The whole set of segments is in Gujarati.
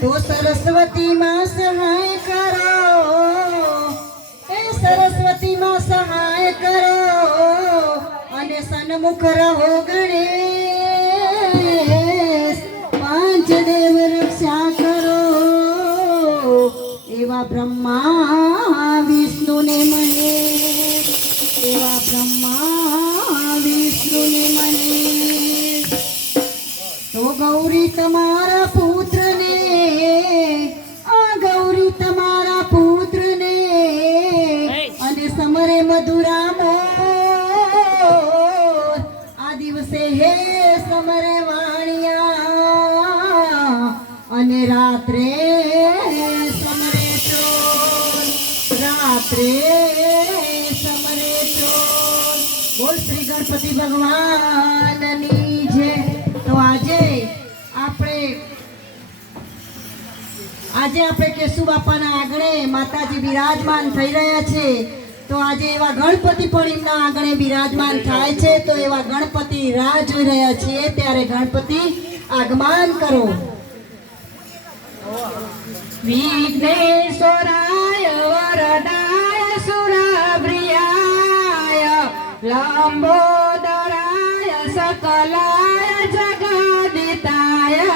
तो सरस्वती माँ सहाय करो, ए सरस्वती माँ सहाय करो, अने सन्मुख रहो गणेश, પાંચ દેવ રક્ષા કરો, એવા બ્રહ્મા વિષ્ણુ ને મને, એવા બ્રહ્મા વિષ્ણુ ને મને, તો ગૌરી તમારા પુત્ર ને, આ ગૌરી તમારા પુત્ર ને, અને સમરે મધુરામો, આ દિવસે હે સમરે વાણિયા, અને રાત્રે સમરે ચોર, રાત્રે સમરે ચોર। બોલ શ્રી ગણપતિ ભગવાનની જય। તો આજે આપણે કેશુ બાપાના આંગણે માતાજી બિરાજમાન થઈ રહ્યા છે। તો આજે એવા ગણપતિ પણ એમના આંગણે બિરાજમાન થાય છે। તો એવા ગણપતિ રાહ જોઈ રહ્યા છીએ, ત્યારે ગણપતિ આગમન કરો। વિઘ્નેશ્વરાય વરદાય સુરપ્રિયાય લંબોદરાય સકલાય જગદિતાય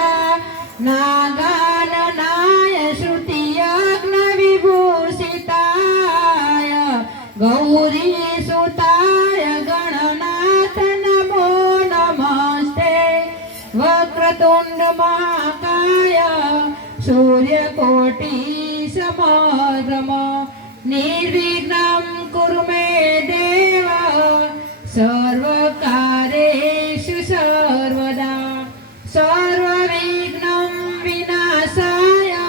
નાગાનનાય શ્રુતિયજ્ઞ વિભૂષિતાય ગૌરી સુતાય ગણનાથ નમો નમસ્તે। વક્રતુંડ મહાકાય સૂર્યકોટિ સમપ્રભ નિર્વિઘ્नं કુરુ મે દેવ સર્વકાર્યેષુ સર્વદા। સર્વવિઘ્नं વિનાશાય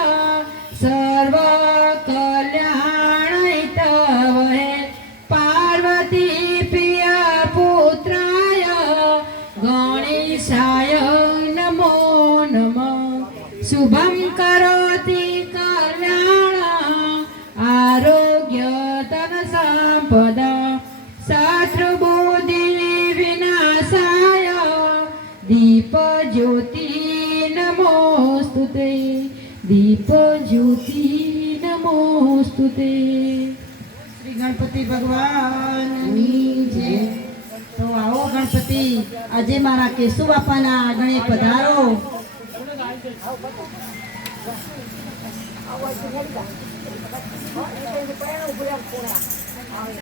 સર્વકલ્યાણહિતવે પાર્વતી પ્રિય પુત્રાય ગણેશાય નમો નમઃ। શુભં કરોતિ કલ્યાણ આરોગ્ય ધન સંપદા શત્રુબુદ્ધિ વિનાશાય દીપ જ્યોતિ નમોસ્તુતે દીપ જ્યોતિ નમોસ્તુતે। શ્રી ગણપતિ ભગવાનની જય। તો આવો ગણપતિ, આજે મારા કેશુ બાપાના આંગણે પધારો।